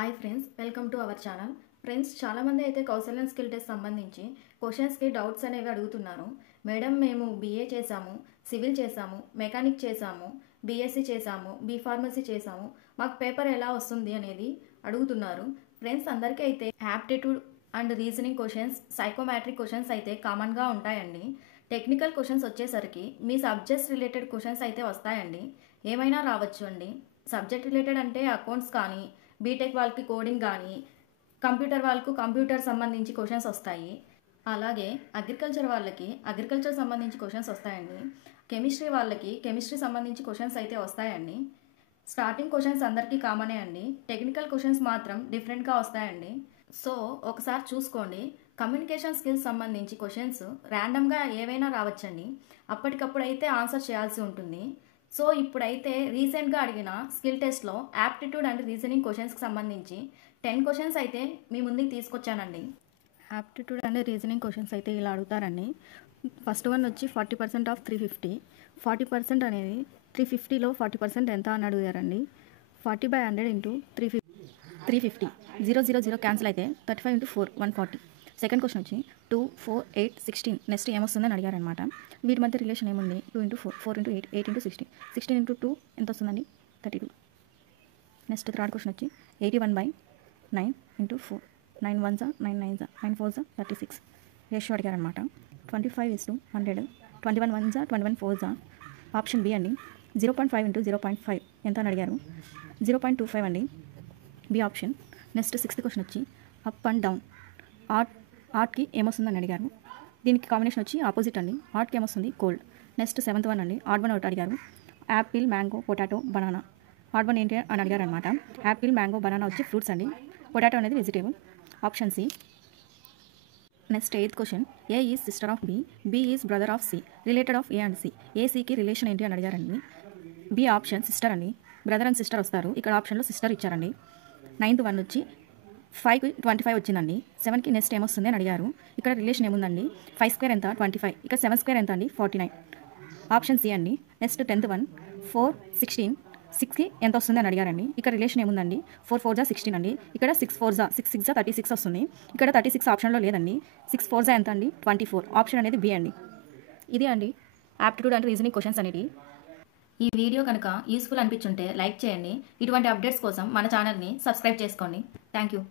Hi friends, welcome to our channel. Friends, చాలామంది అయితే Kaushal and skill test సంబంధించి క్వశ్చన్స్కి డౌట్స్ అనేవి అడుగుతున్నారు. మేడం, మేము బీఏ చేసాము, సివిల్ చేసాము, మెకానిక్ చేసాము, బీఎస్సీ చేసాము, బీ ఫార్మసీ చేసాము, మాకు పేపర్ ఎలా వస్తుంది అనేది అడుగుతున్నారు. ఫ్రెండ్స్, అందరికీ అయితే aptitude and reasoning questions, psychometric questions అయితే కామన్గా ఉంటాయండి. టెక్నికల్ క్వశ్చన్స్ వచ్చేసరికి మీ సబ్జెక్ట్స్ రిలేటెడ్ క్వశ్చన్స్ అయితే వస్తాయండి. ఏమైనా రావచ్చు అండి. సబ్జెక్ట్ రిలేటెడ్ అంటే అకౌంట్స్ కానీ, బీటెక్ వాళ్ళకి కోడింగ్ కానీ, కంప్యూటర్ వాళ్ళకు కంప్యూటర్ సంబంధించి క్వశ్చన్స్ వస్తాయి. అలాగే అగ్రికల్చర్ వాళ్ళకి అగ్రికల్చర్ సంబంధించి క్వశ్చన్స్ వస్తాయండి. కెమిస్ట్రీ వాళ్ళకి కెమిస్ట్రీ సంబంధించి క్వశ్చన్స్ అయితే వస్తాయండి. స్టార్టింగ్ క్వశ్చన్స్ అందరికీ కామనే అండి. టెక్నికల్ క్వశ్చన్స్ మాత్రం డిఫరెంట్గా వస్తాయండి. సో ఒకసారి చూసుకోండి. కమ్యూనికేషన్ స్కిల్స్ సంబంధించి క్వశ్చన్స్ ర్యాండమ్గా ఏవైనా రావచ్చండి. అప్పటికప్పుడు అయితే ఆన్సర్ చేయాల్సి ఉంటుంది. సో ఇప్పుడైతే రీసెంట్గా అడిగిన స్కిల్ టెస్ట్లో యాప్టిట్యూడ్ అండ్ రీజనింగ్ క్వశ్చన్స్కి సంబంధించి 10 క్వశ్చన్స్ అయితే మీ ముందుకు తీసుకొచ్చానండి. యాప్టిట్యూడ్ అండ్ రీజనింగ్ క్వశ్చన్స్ అయితే ఇలా అడుగుతారండి. ఫస్ట్ వన్ వచ్చి 40% ఆఫ్ 350. 40% అనేది 350లో 40% ఎంత అని అడుగుతారండి. 40/100 ఇంటూ 350. 0 0 0 క్యాన్సిల్ అయితే 35 ఇంటూ 4 140. సెకండ్ క్వశ్చన్ వచ్చి 2 4 8 16. నెక్స్ట్ ఏమొస్తుందని అడిగారనమాట. వీటి మధ్య రిలేషన్ ఏముంది? 2 ఇంటూ 4 4 ఇంటూ 8 8 ఇంటూ 16 16 ఇంటూ 2 ఎంత వస్తుందండి? 32. నెక్స్ట్ థర్డ్ క్వశ్చన్ వచ్చి 81/9 ఇంటూ 4 9 1 9 9 9 4 36. రేషియో అడిగారనమాట. 25:100. 21 1 21 4. ఆప్షన్ బి అండి. 0.5 ఇంటూ 0.5 ఎంత అని అడిగారు? 0.25 అండి, B option. Next sixth question వచ్చి అప్ అండ్ డౌన్ ఆర్ట్కి ఏమొస్తుందని అడిగారు. దీనికి కాంబినేషన్ వచ్చి ఆపోజిట్ అండి. ఆర్ట్కి ఏమొస్తుంది? కోల్డ్. నెక్స్ట్ సెవెంత్ వన్ అండి. ఆడ్ వన్ ఒకటి అడిగారు. Apple, mango, potato, banana. Odd one ఏంటి అని అడిగారు అనమాట. యాపిల్, మ్యాంగో, బనానా వచ్చి ఫ్రూట్స్ అండి. పొటాటో అనేది vegetable. Option C. Next eighth question. A is sister of B, B is brother of C, related of A and C. ఏసీకి relation ఏంటి అని అడిగారండి. బి ఆప్షన్ సిస్టర్ అండి. బ్రదర్ అండ్ సిస్టర్ వస్తారు. ఇక్కడ ఆప్షన్లో సిస్టర్ ఇచ్చారండి. నైన్త్ వన్ వచ్చి 5కి 25 వచ్చిందండి. 7కి నెక్స్ట్ ఏమొస్తుంది అని అడిగారు. ఇక్కడ రిలేషన్ ఏముందండి? 5² ఎంత? 25. ఇక్కడ 7² ఎంత అండి? 49. ఆప్షన్ సి అండి. Next 10th one 4 16. 6కి ఎంత వస్తుంది అని అడిగారండి. ఇక్కడ రిలేషన్ ఏముందండి? 4 4 16 అండి. ఇక్కడ 6 4 6 6 36 వస్తుంది. ఇక్కడ 36 ఆప్షన్లో లేదండి. 6 4 ఎంత అండి? 24. ఆప్షన్ అనేది బి అండి. ఇది అండి యాప్టిట్యూడ్ అండ్ రీజనింగ్ క్వశ్చన్స్ అనేది. ఈ వీడియో కనుక యూస్ఫుల్ అనిపించుంటే లైక్ చేయండి. ఇటువంటి అప్డేట్స్ కోసం మన ఛానల్ని సబ్స్క్రైబ్ చేసుకోండి. Thank you.